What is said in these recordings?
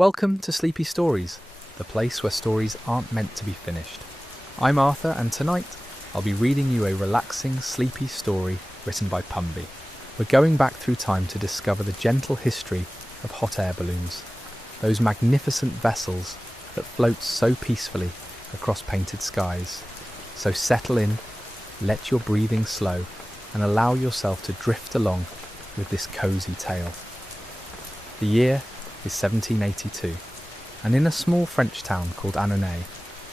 Welcome to Sleepy Stories, the place where stories aren't meant to be finished. I'm Arthur, and tonight I'll be reading you a relaxing, sleepy story written by Pumby. We're going back through time to discover the gentle history of hot air balloons, those magnificent vessels that float so peacefully across painted skies. So settle in, let your breathing slow, and allow yourself to drift along with this cosy tale. The year is 1782, and in a small French town called Annonay,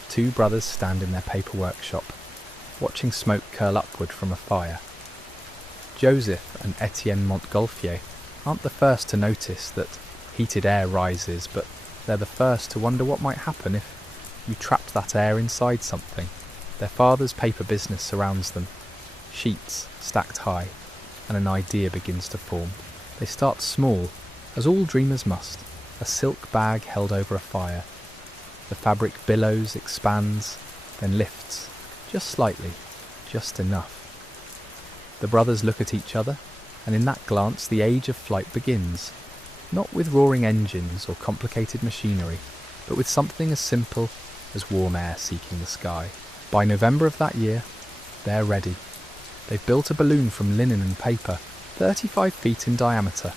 two brothers stand in their paper workshop, watching smoke curl upward from a fire. Joseph and Etienne Montgolfier aren't the first to notice that heated air rises, but they're the first to wonder what might happen if you trapped that air inside something. Their father's paper business surrounds them, sheets stacked high, and an idea begins to form. They start small, as all dreamers must, a silk bag held over a fire. The fabric billows, expands, then lifts, just slightly, just enough. The brothers look at each other, and in that glance the age of flight begins, not with roaring engines or complicated machinery, but with something as simple as warm air seeking the sky. By November of that year, they're ready. They've built a balloon from linen and paper, 35 feet in diameter.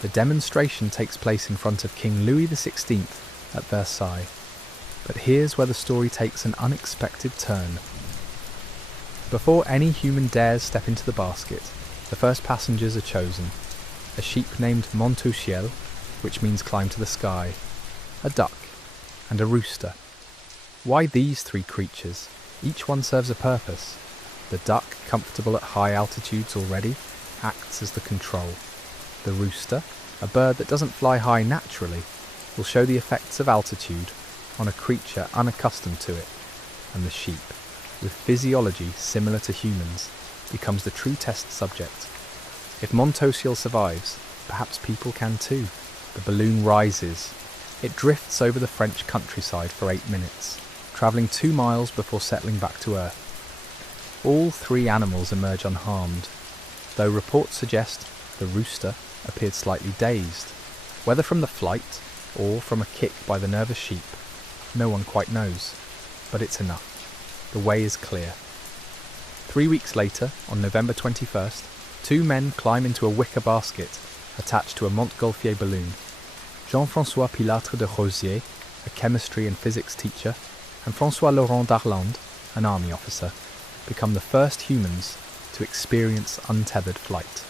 The demonstration takes place in front of King Louis XVI at Versailles. But here's where the story takes an unexpected turn. Before any human dares step into the basket, the first passengers are chosen. A sheep named Montouchiel, which means climb to the sky, a duck, and a rooster. Why these three creatures? Each one serves a purpose. The duck, comfortable at high altitudes already, acts as the control. The rooster, a bird that doesn't fly high naturally, will show the effects of altitude on a creature unaccustomed to it. And the sheep, with physiology similar to humans, becomes the true test subject. If Montouchiel survives, perhaps people can too. The balloon rises. It drifts over the French countryside for 8 minutes, travelling 2 miles before settling back to Earth. All three animals emerge unharmed, though reports suggest the rooster appeared slightly dazed. Whether from the flight or from a kick by the nervous sheep, no one quite knows, but it's enough. The way is clear. 3 weeks later, on November 21st, 2 men climb into a wicker basket attached to a Montgolfier balloon. Jean-François Pilâtre de Rosier, a chemistry and physics teacher, and François Laurent d'Arlande, an army officer, become the first humans to experience untethered flight.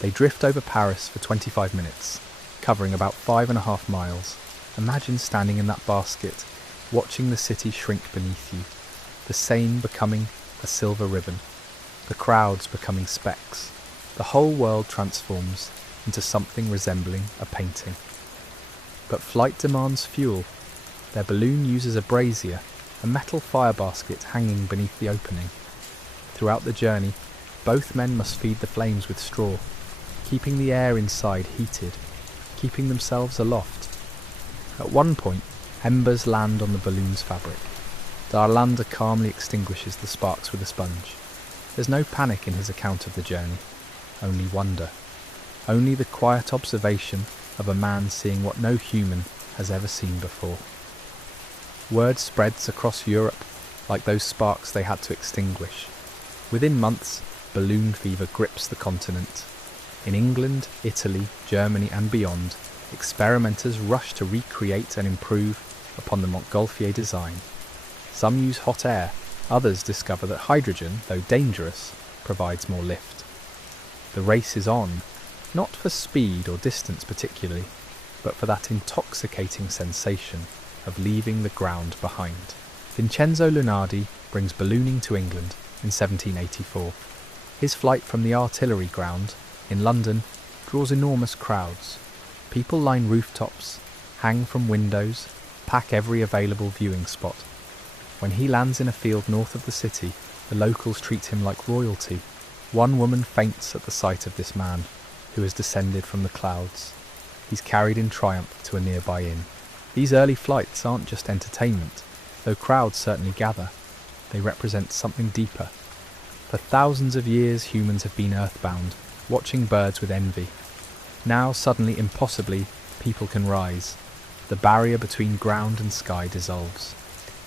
They drift over Paris for 25 minutes, covering about 5.5 miles. Imagine standing in that basket, watching the city shrink beneath you, the Seine becoming a silver ribbon, the crowds becoming specks. The whole world transforms into something resembling a painting. But flight demands fuel. Their balloon uses a brazier, a metal fire basket hanging beneath the opening. Throughout the journey, both men must feed the flames with straw, keeping the air inside heated, keeping themselves aloft. At one point, embers land on the balloon's fabric. D'Arlande calmly extinguishes the sparks with a sponge. There's no panic in his account of the journey, only wonder. Only the quiet observation of a man seeing what no human has ever seen before. Word spreads across Europe like those sparks they had to extinguish. Within months, balloon fever grips the continent. In England, Italy, Germany and beyond, experimenters rush to recreate and improve upon the Montgolfier design. Some use hot air, others discover that hydrogen, though dangerous, provides more lift. The race is on, not for speed or distance particularly, but for that intoxicating sensation of leaving the ground behind. Vincenzo Lunardi brings ballooning to England in 1784. His flight from the artillery ground in London draws enormous crowds. People line rooftops, hang from windows, pack every available viewing spot. When he lands in a field north of the city, the locals treat him like royalty. One woman faints at the sight of this man, who has descended from the clouds. He's carried in triumph to a nearby inn. These early flights aren't just entertainment, though crowds certainly gather. They represent something deeper. For thousands of years humans have been earthbound, watching birds with envy. Now, suddenly, impossibly, people can rise, the barrier between ground and sky dissolves.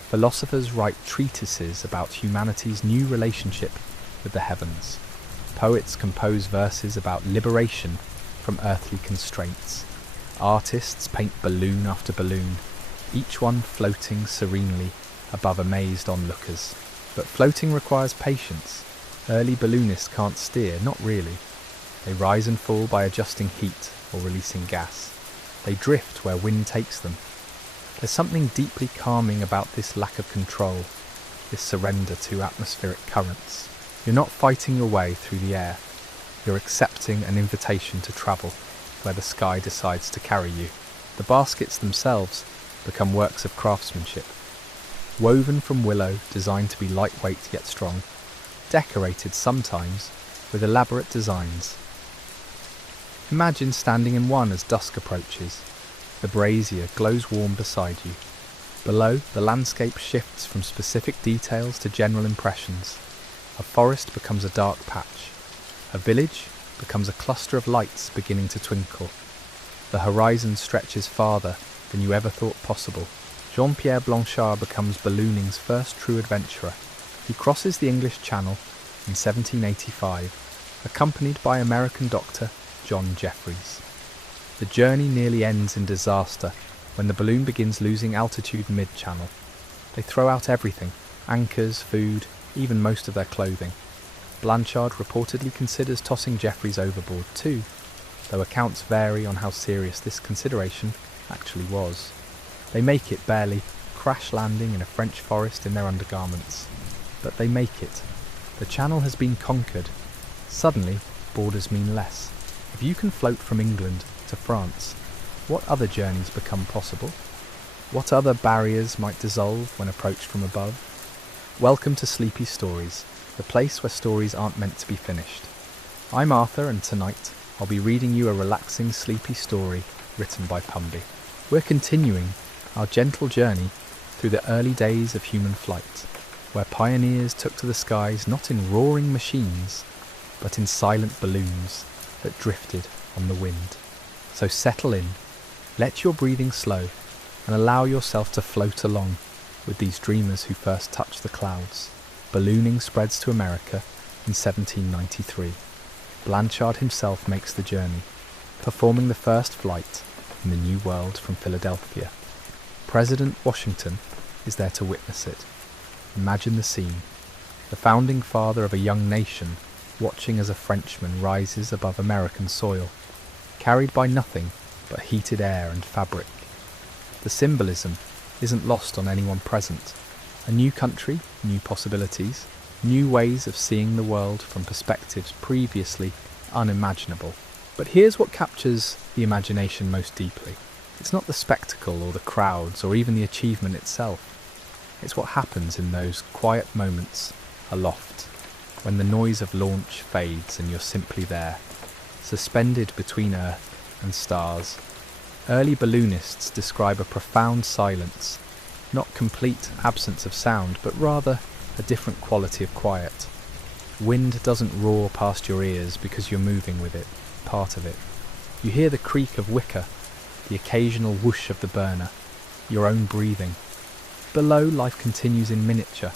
Philosophers write treatises about humanity's new relationship with the heavens. Poets compose verses about liberation from earthly constraints. Artists paint balloon after balloon, each one floating serenely above amazed onlookers. But floating requires patience. Early balloonists can't steer, not really. They rise and fall by adjusting heat or releasing gas. They drift where wind takes them. There's something deeply calming about this lack of control, this surrender to atmospheric currents. You're not fighting your way through the air. You're accepting an invitation to travel where the sky decides to carry you. The baskets themselves become works of craftsmanship. Woven from willow, designed to be lightweight yet strong, decorated sometimes with elaborate designs. Imagine standing in one as dusk approaches. The brazier glows warm beside you. Below, the landscape shifts from specific details to general impressions. A forest becomes a dark patch. A village becomes a cluster of lights beginning to twinkle. The horizon stretches farther than you ever thought possible. Jean-Pierre Blanchard becomes ballooning's first true adventurer. He crosses the English Channel in 1785, accompanied by American doctor John Jeffreys. The journey nearly ends in disaster when the balloon begins losing altitude mid-channel. They throw out everything, anchors, food, even most of their clothing. Blanchard reportedly considers tossing Jeffreys overboard too, though accounts vary on how serious this consideration actually was. They make it barely, crash landing in a French forest in their undergarments. But they make it. The channel has been conquered. Suddenly, borders mean less. If you can float from England to France, what other journeys become possible? What other barriers might dissolve when approached from above? Welcome to Sleepy Stories, the place where stories aren't meant to be finished. I'm Arthur, and tonight I'll be reading you a relaxing, sleepy story written by Pumby. We're continuing our gentle journey through the early days of human flight, where pioneers took to the skies not in roaring machines, but in silent balloons that drifted on the wind. So settle in, let your breathing slow, and allow yourself to float along with these dreamers who first touched the clouds. Ballooning spreads to America in 1793. Blanchard himself makes the journey, performing the first flight in the New World from Philadelphia. President Washington is there to witness it. Imagine the scene. The founding father of a young nation watching as a Frenchman rises above American soil, carried by nothing but heated air and fabric. The symbolism isn't lost on anyone present. A new country, new possibilities, new ways of seeing the world from perspectives previously unimaginable. But here's what captures the imagination most deeply. It's not the spectacle or the crowds or even the achievement itself. It's what happens in those quiet moments aloft, when the noise of launch fades and you're simply there, suspended between Earth and stars. Early balloonists describe a profound silence, not complete absence of sound, but rather a different quality of quiet. Wind doesn't roar past your ears because you're moving with it, part of it. You hear the creak of wicker, the occasional whoosh of the burner, your own breathing. Below, life continues in miniature.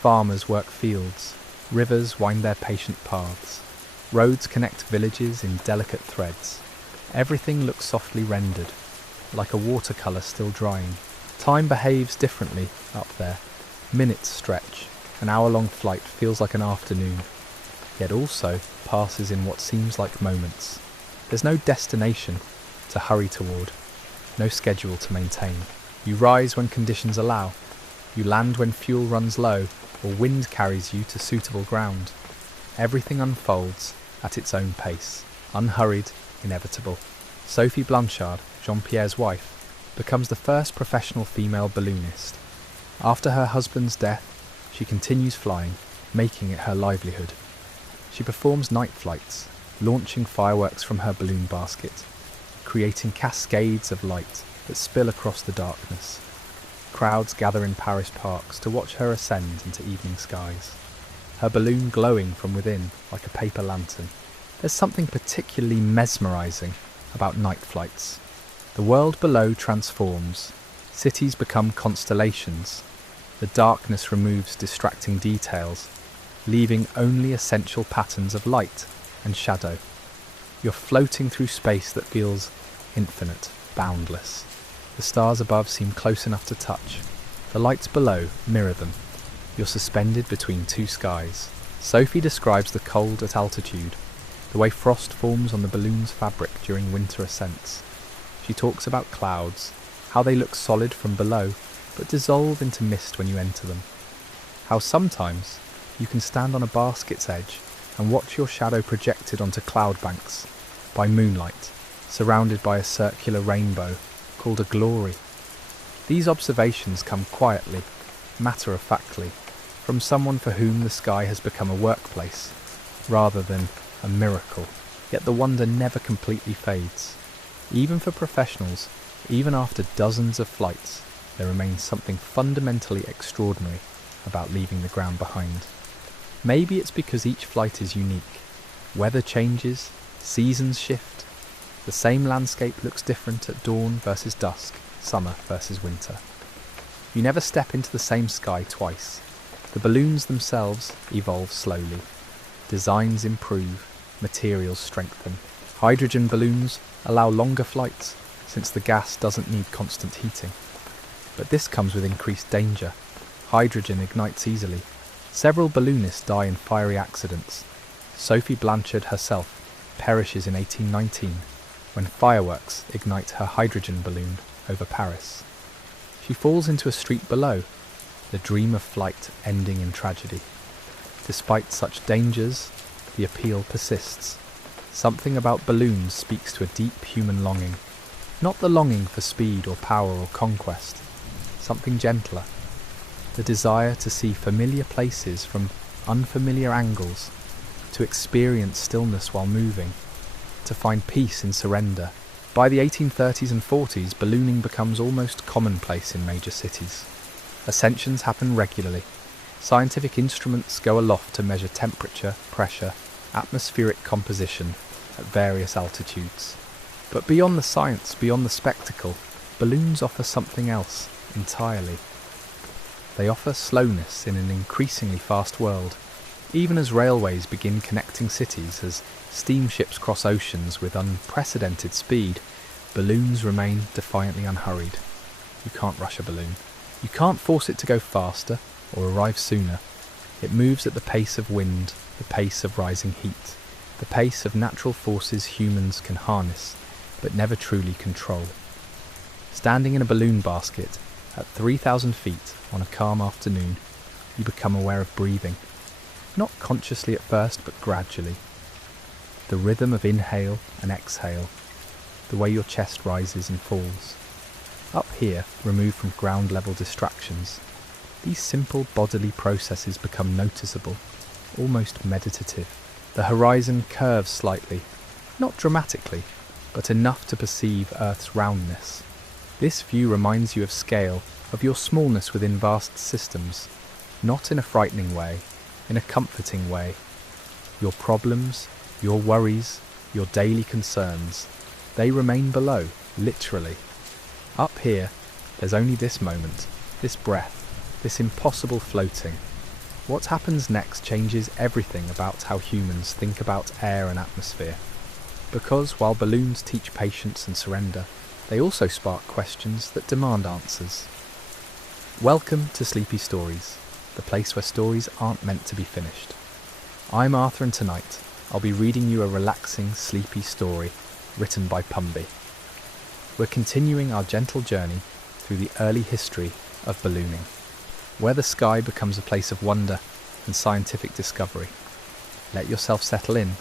Farmers work fields, rivers wind their patient paths, roads connect villages in delicate threads. Everything looks softly rendered, like a watercolour still drying. Time behaves differently up there. Minutes stretch, an hour-long flight feels like an afternoon, yet also passes in what seems like moments. There's no destination to hurry toward, no schedule to maintain. You rise when conditions allow, you land when fuel runs low, or wind carries you to suitable ground. Everything unfolds at its own pace, unhurried, inevitable. Sophie Blanchard, Jean-Pierre's wife, becomes the first professional female balloonist. After her husband's death, she continues flying, making it her livelihood. She performs night flights, launching fireworks from her balloon basket, creating cascades of light that spill across the darkness. Crowds gather in Paris parks to watch her ascend into evening skies, her balloon glowing from within like a paper lantern. There's something particularly mesmerising about night flights. The world below transforms. Cities become constellations. The darkness removes distracting details, leaving only essential patterns of light and shadow. You're floating through space that feels infinite, boundless. The stars above seem close enough to touch. The lights below mirror them. You're suspended between two skies. Sophie describes the cold at altitude, the way frost forms on the balloon's fabric during winter ascents. She talks about clouds, how they look solid from below, but dissolve into mist when you enter them. How sometimes you can stand on a basket's edge and watch your shadow projected onto cloud banks by moonlight, surrounded by a circular rainbow called a glory. These observations come quietly, matter-of-factly, from someone for whom the sky has become a workplace, rather than a miracle. Yet the wonder never completely fades. Even for professionals, even after dozens of flights, there remains something fundamentally extraordinary about leaving the ground behind. Maybe it's because each flight is unique. Weather changes, seasons shift. The same landscape looks different at dawn versus dusk, summer versus winter. You never step into the same sky twice. The balloons themselves evolve slowly. Designs improve, materials strengthen. Hydrogen balloons allow longer flights, since the gas doesn't need constant heating. But this comes with increased danger. Hydrogen ignites easily. Several balloonists die in fiery accidents. Sophie Blanchard herself perishes in 1819 when fireworks ignite her hydrogen balloon over Paris. She falls into a street below, the dream of flight ending in tragedy. Despite such dangers, the appeal persists. Something about balloons speaks to a deep human longing. Not the longing for speed or power or conquest. Something gentler. The desire to see familiar places from unfamiliar angles, to experience stillness while moving, to find peace in surrender. By the 1830s and 40s, ballooning becomes almost commonplace in major cities. Ascensions happen regularly. Scientific instruments go aloft to measure temperature, pressure, atmospheric composition at various altitudes. But beyond the science, beyond the spectacle, balloons offer something else entirely. They offer slowness in an increasingly fast world. Even as railways begin connecting cities, as steamships cross oceans with unprecedented speed, balloons remain defiantly unhurried. You can't rush a balloon. You can't force it to go faster or arrive sooner. It moves at the pace of wind, the pace of rising heat, the pace of natural forces humans can harness but never truly control. Standing in a balloon basket at 3,000 feet on a calm afternoon, you become aware of breathing. Not consciously at first, but gradually. The rhythm of inhale and exhale, the way your chest rises and falls. Up here, removed from ground-level distractions, these simple bodily processes become noticeable, almost meditative. The horizon curves slightly, not dramatically, but enough to perceive Earth's roundness. This view reminds you of scale, of your smallness within vast systems, not in a frightening way, in a comforting way. Your problems, your worries, your daily concerns, they remain below, literally. Up here, there's only this moment, this breath, this impossible floating. What happens next changes everything about how humans think about air and atmosphere. Because while balloons teach patience and surrender, they also spark questions that demand answers. Welcome to Sleepy Stories, the place where stories aren't meant to be finished. I'm Arthur, and tonight I'll be reading you a relaxing, sleepy story written by Pumby. We're continuing our gentle journey through the early history of ballooning, where the sky becomes a place of wonder and scientific discovery. Let yourself settle in,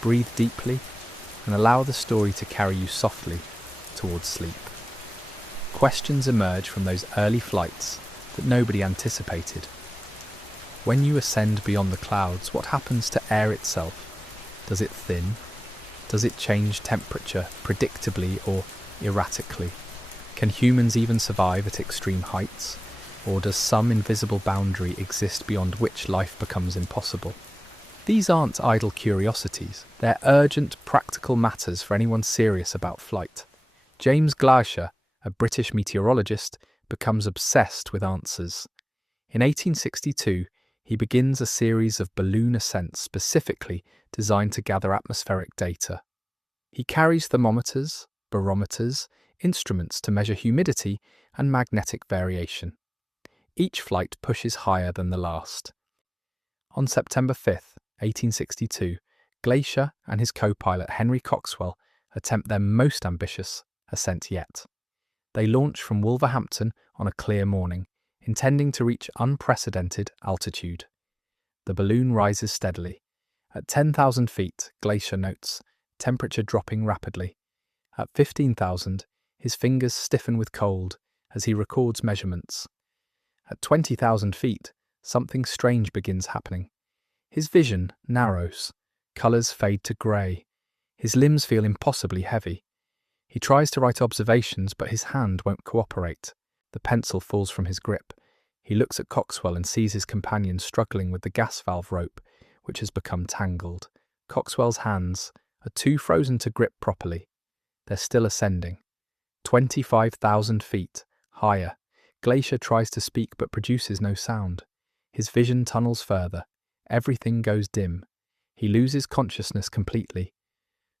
breathe deeply, and allow the story to carry you softly towards sleep. Questions emerge from those early flights that nobody anticipated. When you ascend beyond the clouds, what happens to air itself? Does it thin? Does it change temperature predictably or erratically? Can humans even survive at extreme heights? Or does some invisible boundary exist beyond which life becomes impossible? These aren't idle curiosities. They're urgent, practical matters for anyone serious about flight. James Glaisher, a British meteorologist, becomes obsessed with answers. In 1862, he begins a series of balloon ascents specifically designed to gather atmospheric data. He carries thermometers, barometers, instruments to measure humidity and magnetic variation. Each flight pushes higher than the last. On September 5th, 1862, Glaisher and his co-pilot Henry Coxwell attempt their most ambitious ascent yet. They launch from Wolverhampton on a clear morning, intending to reach unprecedented altitude. The balloon rises steadily. At 10,000 feet, Glaisher notes, temperature dropping rapidly. At 15,000, his fingers stiffen with cold as he records measurements. At 20,000 feet, something strange begins happening. His vision narrows, colours fade to grey. His limbs feel impossibly heavy. He tries to write observations, but his hand won't cooperate. The pencil falls from his grip. He looks at Coxwell and sees his companion struggling with the gas valve rope, which has become tangled. Coxwell's hands are too frozen to grip properly. They're still ascending. 25,000 feet, higher. Glaisher tries to speak but produces no sound. His vision tunnels further. Everything goes dim. He loses consciousness completely.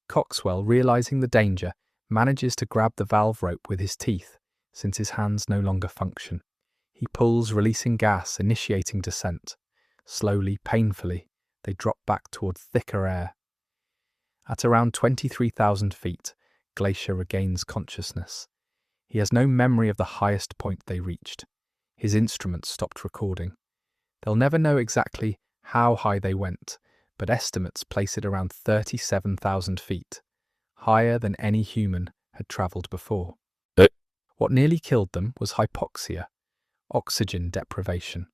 Coxwell, realizing the danger, manages to grab the valve rope with his teeth, since his hands no longer function. He pulls, releasing gas, initiating descent. Slowly, painfully, they drop back toward thicker air. At around 23,000 feet, Glaisher regains consciousness. He has no memory of the highest point they reached. His instruments stopped recording. They'll never know exactly how high they went, but estimates place it around 37,000 feet, higher than any human had travelled before. What nearly killed them was hypoxia, oxygen deprivation.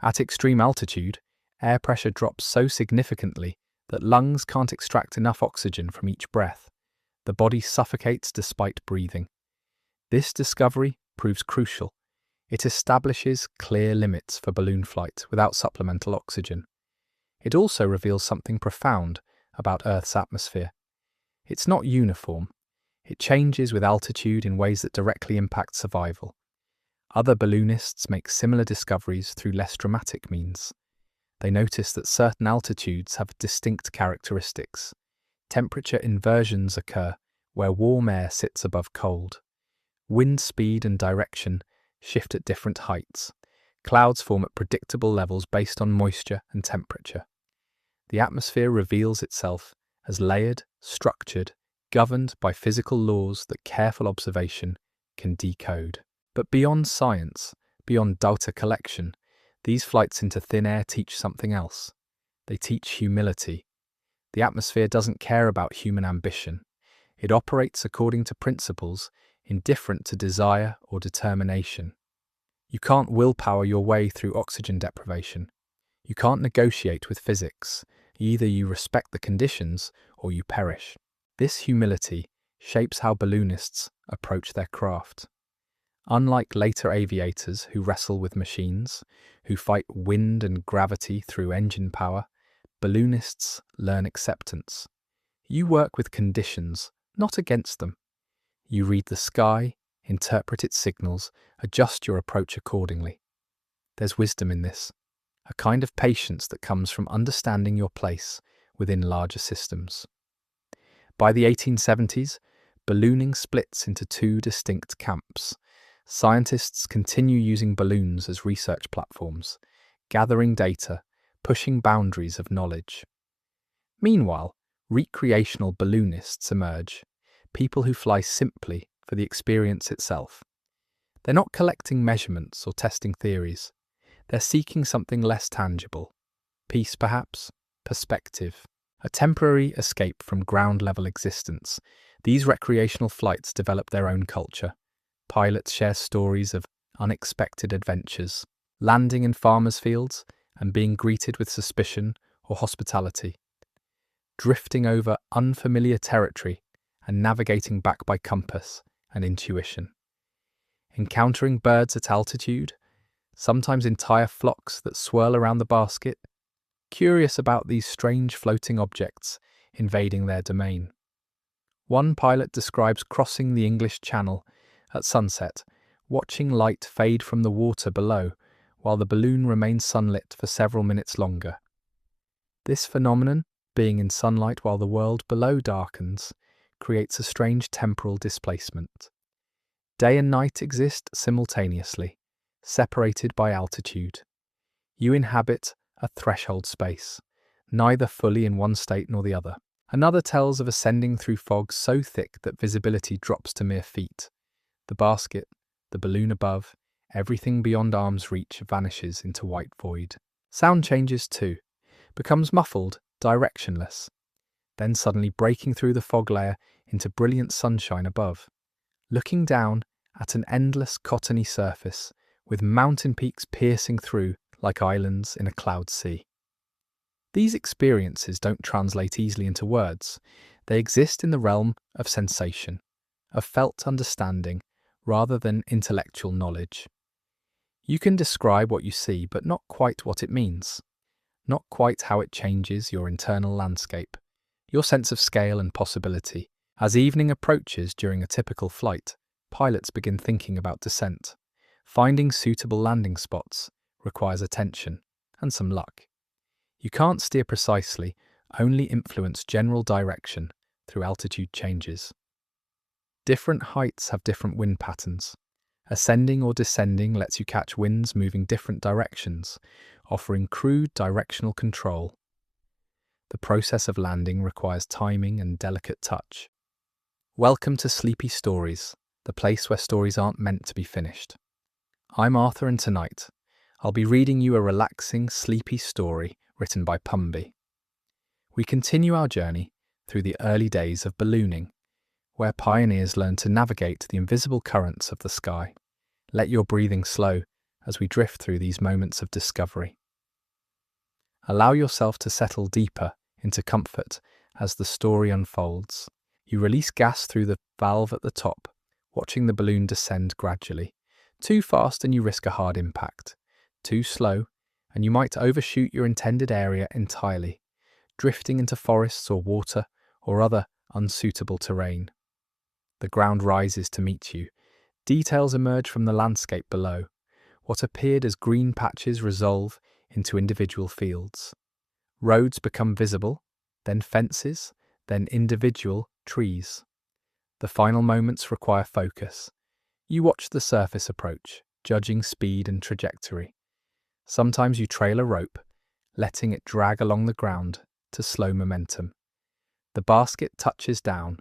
At extreme altitude, air pressure drops so significantly that lungs can't extract enough oxygen from each breath. The body suffocates despite breathing. This discovery proves crucial. It establishes clear limits for balloon flight without supplemental oxygen. It also reveals something profound about Earth's atmosphere. It's not uniform. It changes with altitude in ways that directly impact survival. Other balloonists make similar discoveries through less dramatic means. They notice that certain altitudes have distinct characteristics. Temperature inversions occur where warm air sits above cold. Wind speed and direction shift at different heights. Clouds form at predictable levels based on moisture and temperature. The atmosphere reveals itself as layered, structured, governed by physical laws that careful observation can decode. But beyond science, beyond data collection, these flights into thin air teach something else. They teach humility. The atmosphere doesn't care about human ambition. It operates according to principles indifferent to desire or determination. You can't willpower your way through oxygen deprivation. You can't negotiate with physics. Either you respect the conditions or you perish. This humility shapes how balloonists approach their craft. Unlike later aviators who wrestle with machines, who fight wind and gravity through engine power, balloonists learn acceptance. You work with conditions, not against them. You read the sky, interpret its signals, adjust your approach accordingly. There's wisdom in this, a kind of patience that comes from understanding your place within larger systems. By the 1870s, ballooning splits into two distinct camps. Scientists continue using balloons as research platforms, gathering data, pushing boundaries of knowledge. Meanwhile, recreational balloonists emerge, people who fly simply for the experience itself. They're not collecting measurements or testing theories. They're seeking something less tangible. Peace, perhaps, perspective, a temporary escape from ground-level existence. These recreational flights develop their own culture. Pilots share stories of unexpected adventures, landing in farmers' fields and being greeted with suspicion or hospitality, drifting over unfamiliar territory and navigating back by compass and intuition, encountering birds at altitude, sometimes entire flocks that swirl around the basket, curious about these strange floating objects invading their domain. One pilot describes crossing the English Channel at sunset, watching light fade from the water below while the balloon remains sunlit for several minutes longer. This phenomenon, being in sunlight while the world below darkens, creates a strange temporal displacement. Day and night exist simultaneously, separated by altitude. You inhabit a threshold space, neither fully in one state nor the other. Another tells of ascending through fog so thick that visibility drops to mere feet. The basket, the balloon above, everything beyond arm's reach vanishes into white void. Sound changes too, becomes muffled, directionless, then suddenly breaking through the fog layer into brilliant sunshine above. Looking down at an endless cottony surface, with mountain peaks piercing through like islands in a cloud sea. These experiences don't translate easily into words. They exist in the realm of sensation, of felt understanding, rather than intellectual knowledge. You can describe what you see, but not quite what it means. Not quite how it changes your internal landscape, your sense of scale and possibility. As evening approaches during a typical flight, pilots begin thinking about descent. Finding suitable landing spots requires attention and some luck. You can't steer precisely, only influence general direction through altitude changes. Different heights have different wind patterns. Ascending or descending lets you catch winds moving different directions, offering crude directional control. The process of landing requires timing and delicate touch. Welcome to Sleepy Stories, the place where stories aren't meant to be finished. I'm Arthur, and tonight I'll be reading you a relaxing, sleepy story written by Pumby. We continue our journey through the early days of ballooning, where pioneers learned to navigate the invisible currents of the sky. Let your breathing slow as we drift through these moments of discovery. Allow yourself to settle deeper into comfort as the story unfolds. You release gas through the valve at the top, watching the balloon descend gradually. Too fast and you risk a hard impact. Too slow, and you might overshoot your intended area entirely, drifting into forests or water or other unsuitable terrain. The ground rises to meet you. Details emerge from the landscape below. What appeared as green patches resolve into individual fields. Roads become visible, then fences, then individual trees. The final moments require focus. You watch the surface approach, judging speed and trajectory. Sometimes you trail a rope, letting it drag along the ground to slow momentum. The basket touches down,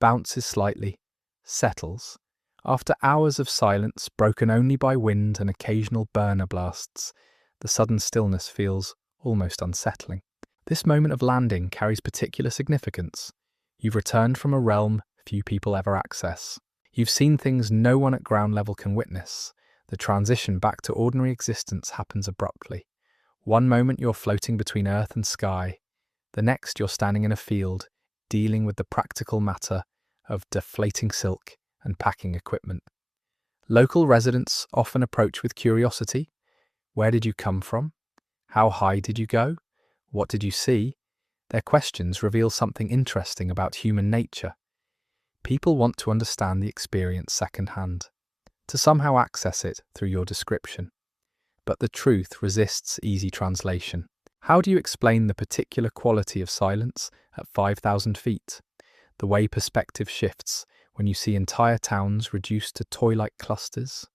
bounces slightly, settles. After hours of silence, broken only by wind and occasional burner blasts, the sudden stillness feels almost unsettling. This moment of landing carries particular significance. You've returned from a realm few people ever access. You've seen things no one at ground level can witness. The transition back to ordinary existence happens abruptly. One moment you're floating between earth and sky. The next you're standing in a field, dealing with the practical matter of deflating silk and packing equipment. Local residents often approach with curiosity. Where did you come from? How high did you go? What did you see? Their questions reveal something interesting about human nature. People want to understand the experience secondhand, to somehow access it through your description. But the truth resists easy translation. How do you explain the particular quality of silence at 5,000 feet? The way perspective shifts when you see entire towns reduced to toy-like clusters?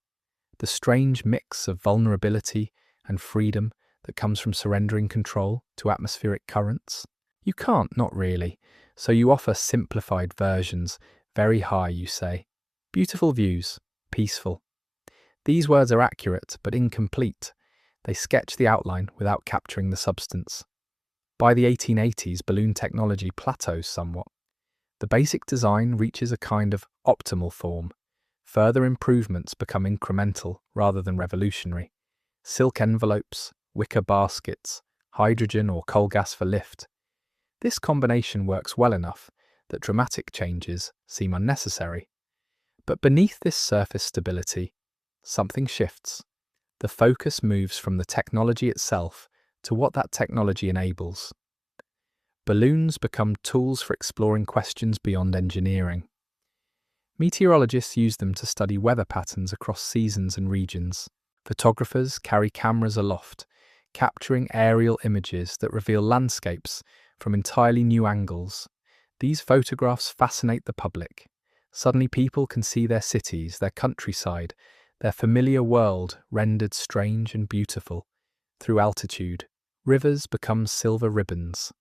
The strange mix of vulnerability and freedom that comes from surrendering control to atmospheric currents? You can't, not really, so you offer simplified versions. Very high, you say. Beautiful views, peaceful. These words are accurate but incomplete. They sketch the outline without capturing the substance. By the 1880s, balloon technology plateaus somewhat. The basic design reaches a kind of optimal form. Further improvements become incremental rather than revolutionary. Silk envelopes, wicker baskets, hydrogen or coal gas for lift. This combination works well enough that dramatic changes seem unnecessary. But beneath this surface stability, something shifts. The focus moves from the technology itself to what that technology enables. Balloons become tools for exploring questions beyond engineering. Meteorologists use them to study weather patterns across seasons and regions. Photographers carry cameras aloft, capturing aerial images that reveal landscapes from entirely new angles. These photographs fascinate the public. Suddenly people can see their cities, their countryside, their familiar world rendered strange and beautiful. Through altitude, rivers become silver ribbons.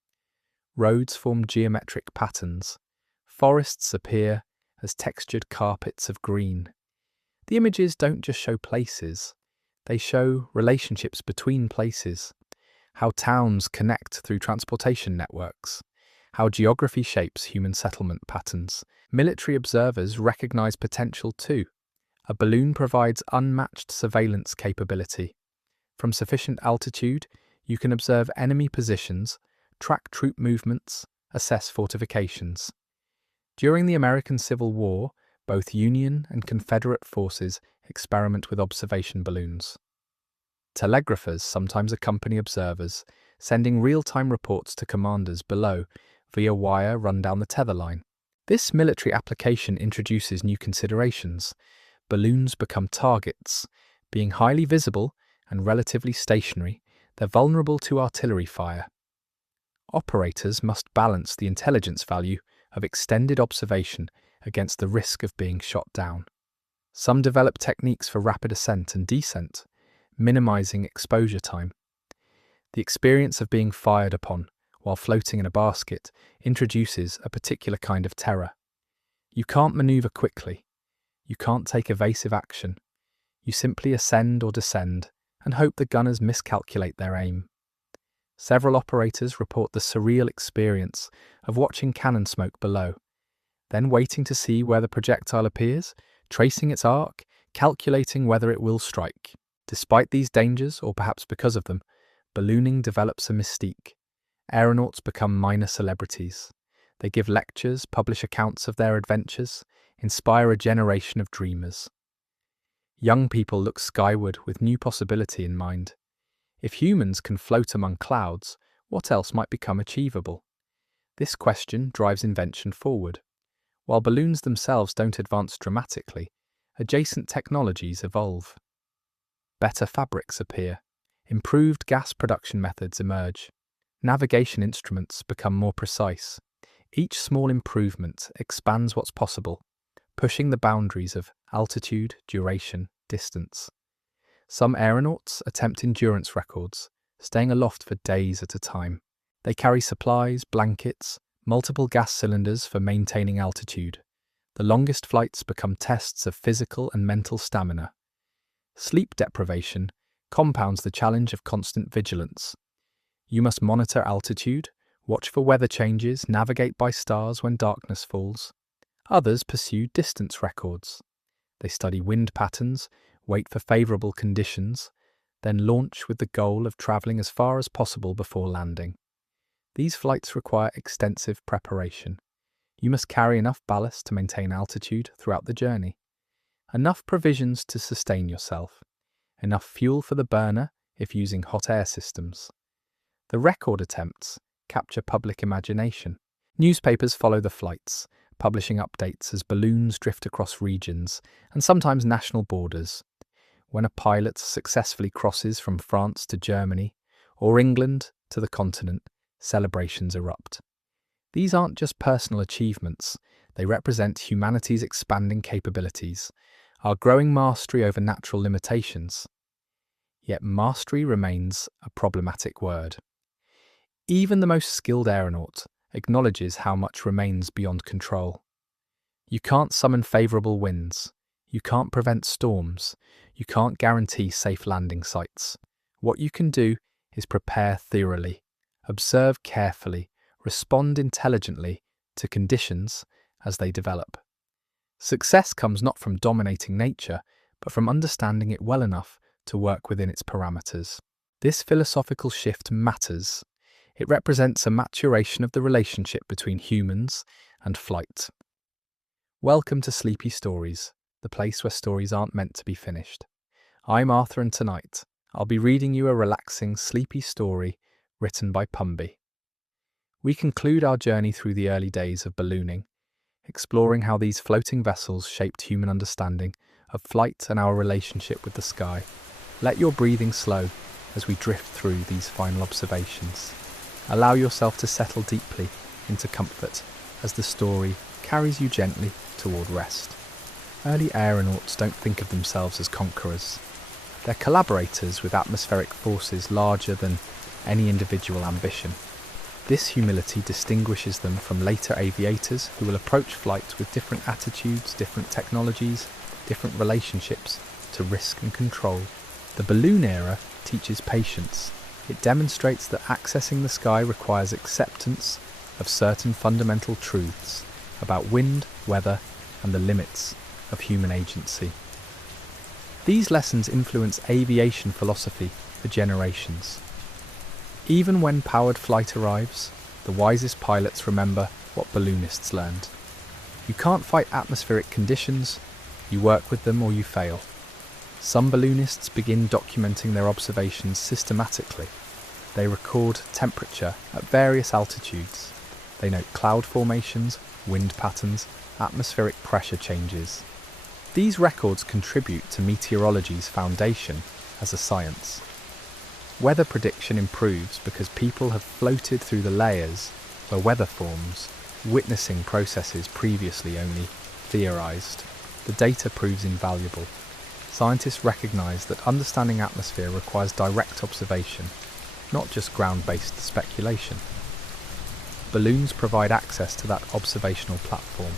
Roads form geometric patterns. Forests appear as textured carpets of green. The images don't just show places, they show relationships between places, how towns connect through transportation networks, how geography shapes human settlement patterns. Military observers recognize potential too. A balloon provides unmatched surveillance capability. From sufficient altitude, you can observe enemy positions, track troop movements, assess fortifications. During the American Civil War, both Union and Confederate forces experiment with observation balloons. Telegraphers sometimes accompany observers, sending real-time reports to commanders below via wire run down the tether line. This military application introduces new considerations. Balloons become targets. Being highly visible and relatively stationary, they're vulnerable to artillery fire. Operators must balance the intelligence value of extended observation against the risk of being shot down. Some develop techniques for rapid ascent and descent, minimizing exposure time. The experience of being fired upon while floating in a basket introduces a particular kind of terror. You can't maneuver quickly. You can't take evasive action. You simply ascend or descend and hope the gunners miscalculate their aim. Several operators report the surreal experience of watching cannon smoke below, then waiting to see where the projectile appears, tracing its arc, calculating whether it will strike. Despite these dangers, or perhaps because of them, ballooning develops a mystique. Aeronauts become minor celebrities. They give lectures, publish accounts of their adventures, inspire a generation of dreamers. Young people look skyward with new possibility in mind. If humans can float among clouds, what else might become achievable? This question drives invention forward. While balloons themselves don't advance dramatically, adjacent technologies evolve. Better fabrics appear. Improved gas production methods emerge. Navigation instruments become more precise. Each small improvement expands what's possible, pushing the boundaries of altitude, duration, distance. Some aeronauts attempt endurance records, staying aloft for days at a time. They carry supplies, blankets, multiple gas cylinders for maintaining altitude. The longest flights become tests of physical and mental stamina. Sleep deprivation compounds the challenge of constant vigilance. You must monitor altitude, watch for weather changes, navigate by stars when darkness falls. Others pursue distance records. They study wind patterns, wait for favourable conditions, then launch with the goal of travelling as far as possible before landing. These flights require extensive preparation. You must carry enough ballast to maintain altitude throughout the journey, enough provisions to sustain yourself, enough fuel for the burner if using hot air systems. The record attempts capture public imagination. Newspapers follow the flights, publishing updates as balloons drift across regions and sometimes national borders. When a pilot successfully crosses from France to Germany or England to the continent, celebrations erupt. These aren't just personal achievements, they represent humanity's expanding capabilities, our growing mastery over natural limitations. Yet mastery remains a problematic word. Even the most skilled aeronaut acknowledges how much remains beyond control. You can't summon favourable winds. You can't prevent storms. You can't guarantee safe landing sites. What you can do is prepare thoroughly, observe carefully, respond intelligently to conditions as they develop. Success comes not from dominating nature, but from understanding it well enough to work within its parameters. This philosophical shift matters. It represents a maturation of the relationship between humans and flight. Welcome to Sleepy Stories, the place where stories aren't meant to be finished. I'm Arthur, and tonight I'll be reading you a relaxing, sleepy story written by Pumby. We conclude our journey through the early days of ballooning, exploring how these floating vessels shaped human understanding of flight and our relationship with the sky. Let your breathing slow as we drift through these final observations. Allow yourself to settle deeply into comfort as the story carries you gently toward rest. Early aeronauts don't think of themselves as conquerors. They're collaborators with atmospheric forces larger than any individual ambition. This humility distinguishes them from later aviators who will approach flight with different attitudes, different technologies, different relationships to risk and control. The balloon era teaches patience. It demonstrates that accessing the sky requires acceptance of certain fundamental truths about wind, weather, and the limits of human agency. These lessons influence aviation philosophy for generations. Even when powered flight arrives, the wisest pilots remember what balloonists learned. You can't fight atmospheric conditions, you work with them or you fail. Some balloonists begin documenting their observations systematically. They record temperature at various altitudes. They note cloud formations, wind patterns, atmospheric pressure changes. These records contribute to meteorology's foundation as a science. Weather prediction improves because people have floated through the layers where weather forms, witnessing processes previously only theorized. The data proves invaluable. Scientists recognize that understanding atmosphere requires direct observation, not just ground-based speculation. Balloons provide access to that observational platform.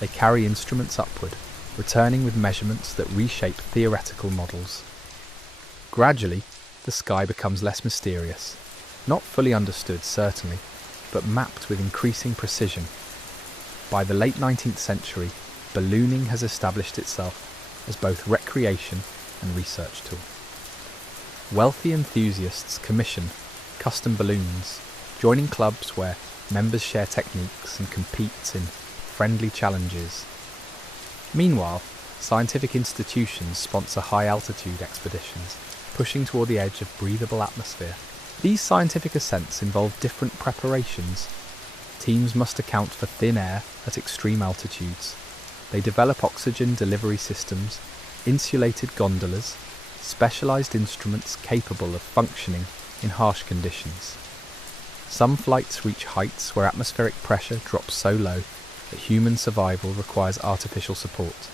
They carry instruments upward, returning with measurements that reshape theoretical models. Gradually, the sky becomes less mysterious, not fully understood certainly, but mapped with increasing precision. By the late 19th century, ballooning has established itself as both recreation and research tool. Wealthy enthusiasts commission custom balloons, joining clubs where members share techniques and compete in friendly challenges. Meanwhile, scientific institutions sponsor high-altitude expeditions, pushing toward the edge of breathable atmosphere. These scientific ascents involve different preparations. Teams must account for thin air at extreme altitudes. They develop oxygen delivery systems, insulated gondolas, specialized instruments capable of functioning in harsh conditions. Some flights reach heights where atmospheric pressure drops so low that human survival requires artificial support.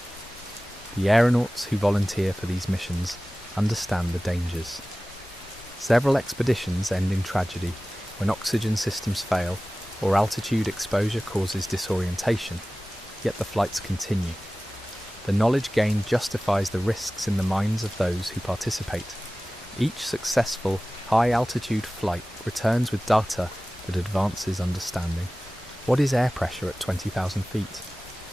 The aeronauts who volunteer for these missions understand the dangers. Several expeditions end in tragedy when oxygen systems fail or altitude exposure causes disorientation, yet the flights continue. The knowledge gained justifies the risks in the minds of those who participate. Each successful high-altitude flight returns with data that advances understanding. What is air pressure at 20,000 feet?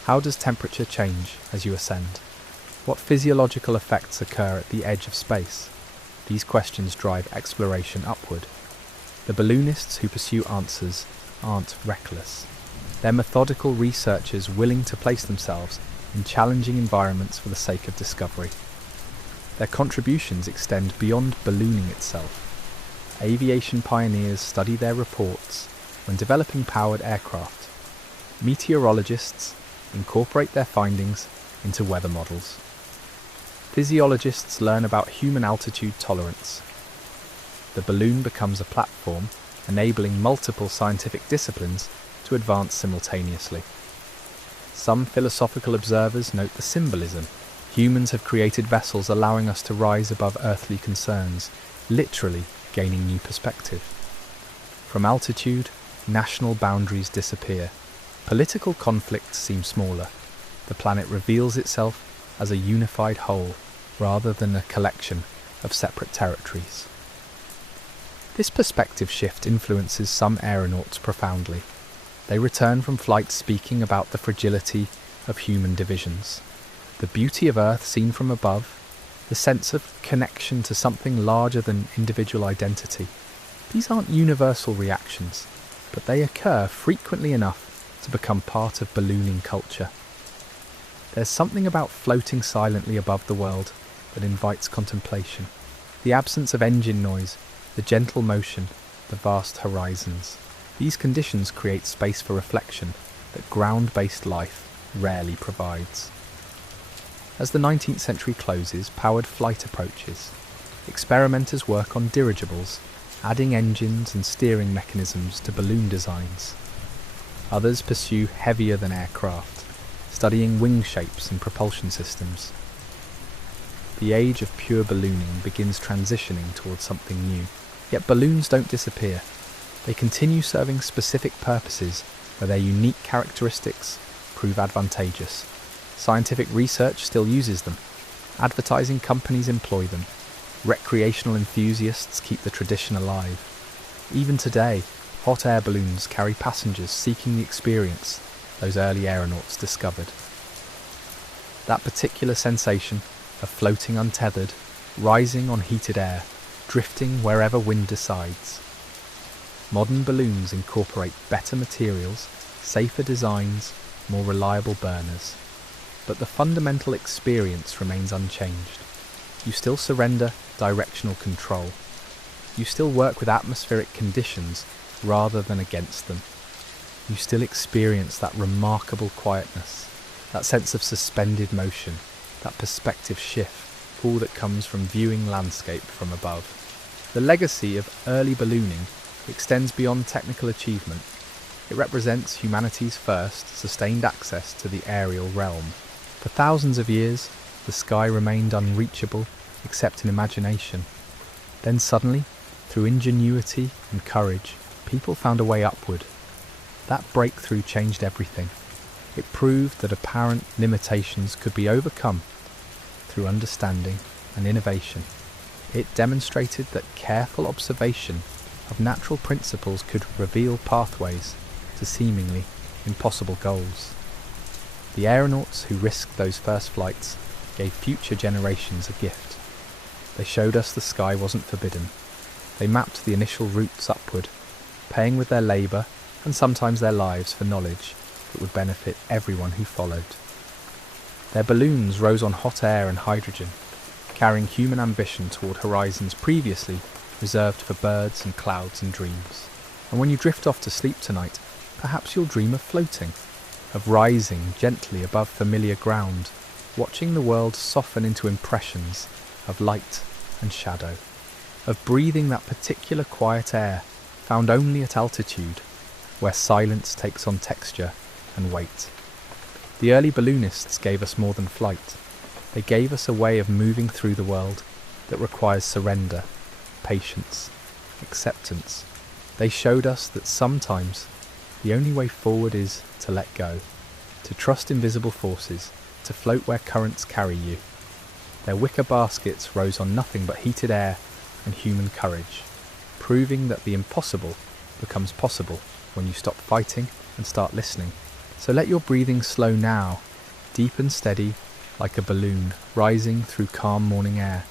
How does temperature change as you ascend? What physiological effects occur at the edge of space? These questions drive exploration upward. The balloonists who pursue answers aren't reckless. They're methodical researchers willing to place themselves in challenging environments for the sake of discovery. Their contributions extend beyond ballooning itself. Aviation pioneers study their reports when developing powered aircraft. Meteorologists incorporate their findings into weather models. Physiologists learn about human altitude tolerance. The balloon becomes a platform, enabling multiple scientific disciplines to advance simultaneously. Some philosophical observers note the symbolism. Humans have created vessels allowing us to rise above earthly concerns, literally gaining new perspective. From altitude, national boundaries disappear. Political conflicts seem smaller. The planet reveals itself as a unified whole, rather than a collection of separate territories. This perspective shift influences some aeronauts profoundly. They return from flight speaking about the fragility of human divisions, the beauty of Earth seen from above, the sense of connection to something larger than individual identity. These aren't universal reactions, but they occur frequently enough to become part of ballooning culture. There's something about floating silently above the world that invites contemplation. The absence of engine noise, the gentle motion, the vast horizons. These conditions create space for reflection that ground-based life rarely provides. As the 19th century closes, powered flight approaches. Experimenters work on dirigibles, adding engines and steering mechanisms to balloon designs. Others pursue heavier than aircraft, studying wing shapes and propulsion systems. The age of pure ballooning begins transitioning towards something new. Yet balloons don't disappear. They continue serving specific purposes where their unique characteristics prove advantageous. Scientific research still uses them. Advertising companies employ them. Recreational enthusiasts keep the tradition alive. Even today, hot air balloons carry passengers seeking the experience those early aeronauts discovered. That particular sensation of floating untethered, rising on heated air, drifting wherever wind decides. Modern balloons incorporate better materials, safer designs, more reliable burners. But the fundamental experience remains unchanged. You still surrender directional control. You still work with atmospheric conditions rather than against them. You still experience that remarkable quietness, that sense of suspended motion, that perspective shift, all that comes from viewing landscape from above. The legacy of early ballooning extends beyond technical achievement. It represents humanity's first sustained access to the aerial realm. For thousands of years, the sky remained unreachable except in imagination. Then suddenly, through ingenuity and courage, people found a way upward. That breakthrough changed everything. It proved that apparent limitations could be overcome through understanding and innovation. It demonstrated that careful observation of natural principles could reveal pathways to seemingly impossible goals. The aeronauts who risked those first flights gave future generations a gift. They showed us the sky wasn't forbidden. They mapped the initial routes upward, paying with their labour and sometimes their lives for knowledge that would benefit everyone who followed. Their balloons rose on hot air and hydrogen, carrying human ambition toward horizons previously reserved for birds and clouds and dreams. And when you drift off to sleep tonight, perhaps you'll dream of floating, of rising gently above familiar ground, watching the world soften into impressions of light and shadow, of breathing that particular quiet air found only at altitude, where silence takes on texture and weight. The early balloonists gave us more than flight. They gave us a way of moving through the world that requires surrender, patience, acceptance. They showed us that sometimes the only way forward is to let go, to trust invisible forces, to float where currents carry you. Their wicker baskets rose on nothing but heated air and human courage, proving that the impossible becomes possible when you stop fighting and start listening. So let your breathing slow now, deep and steady like a balloon rising through calm morning air.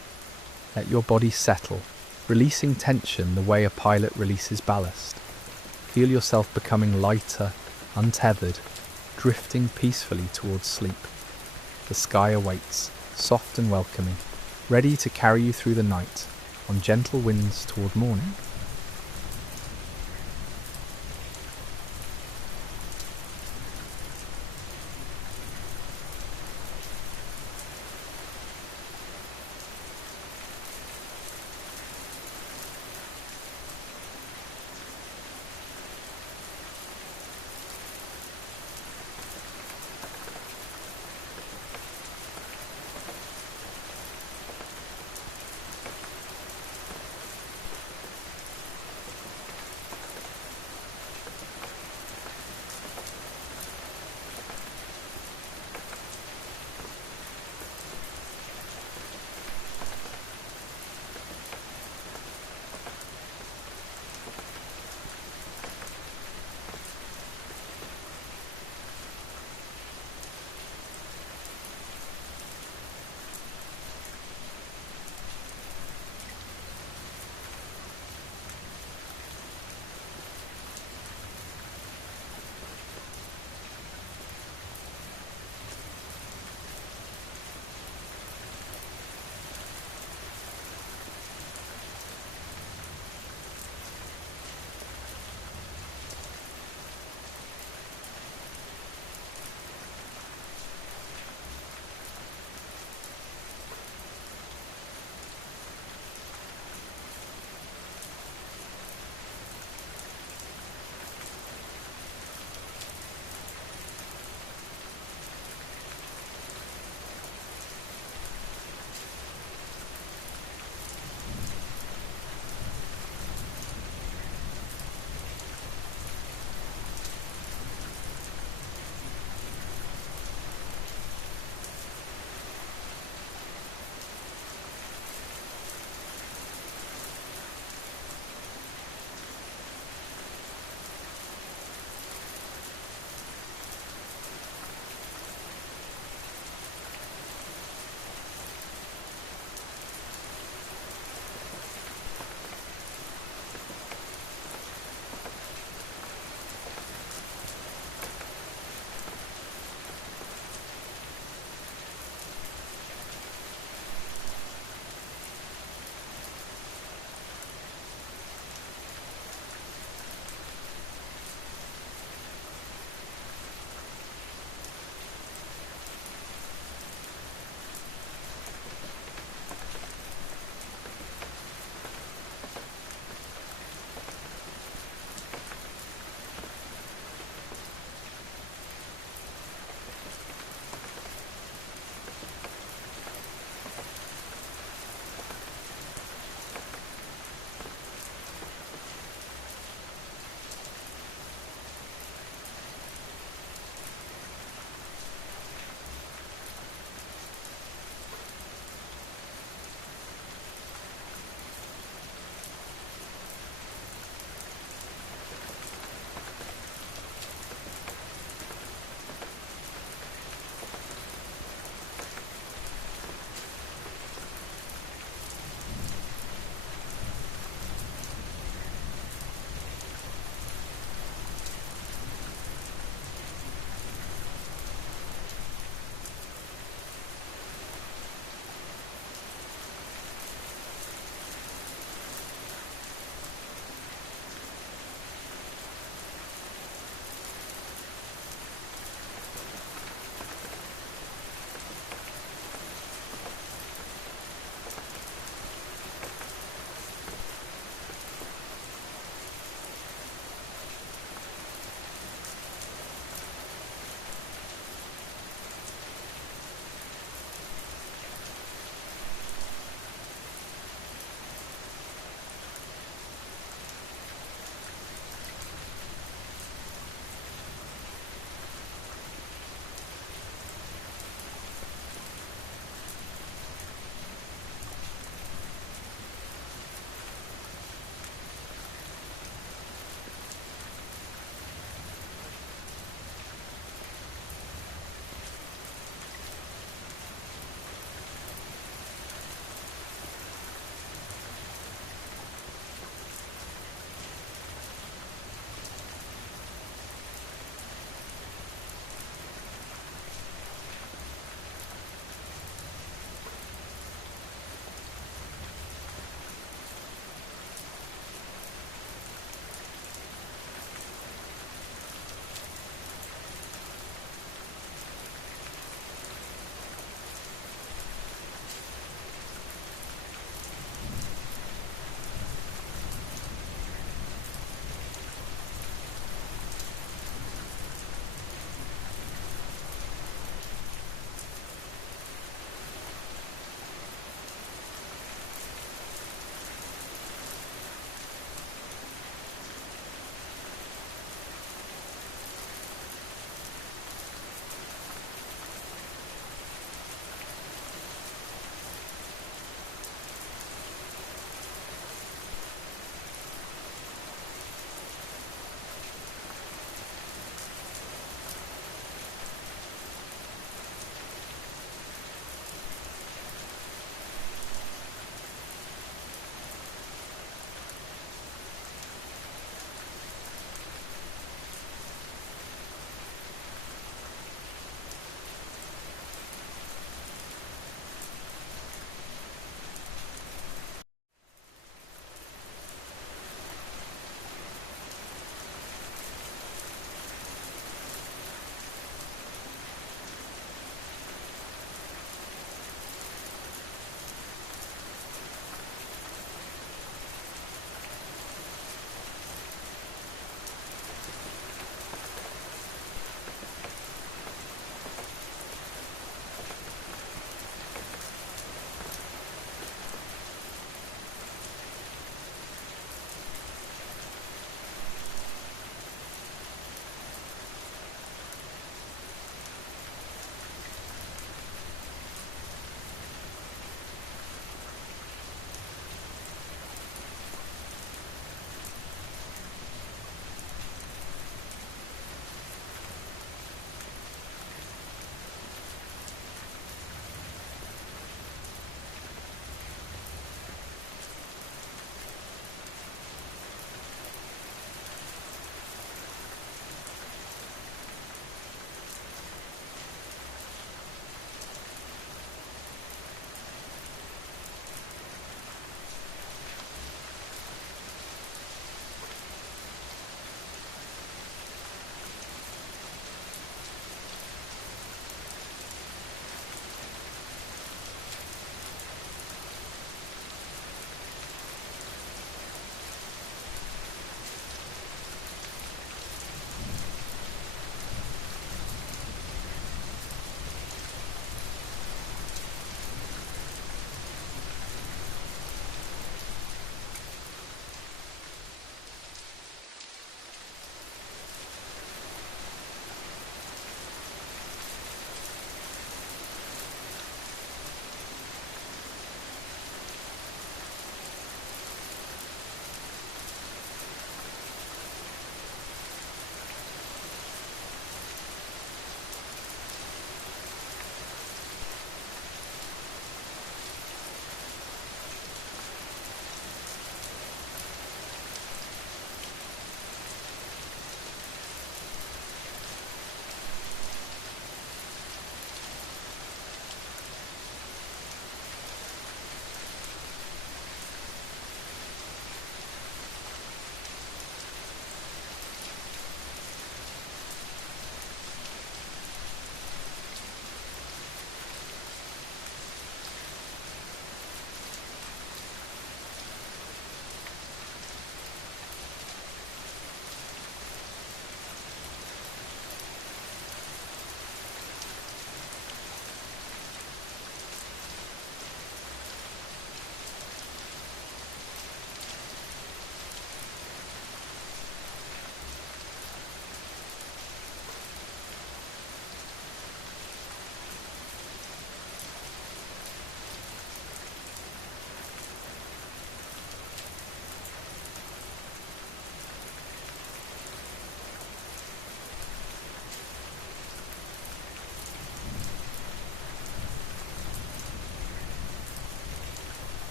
Let your body settle, releasing tension the way a pilot releases ballast. Feel yourself becoming lighter, untethered, drifting peacefully towards sleep. The sky awaits, soft and welcoming, ready to carry you through the night on gentle winds toward morning.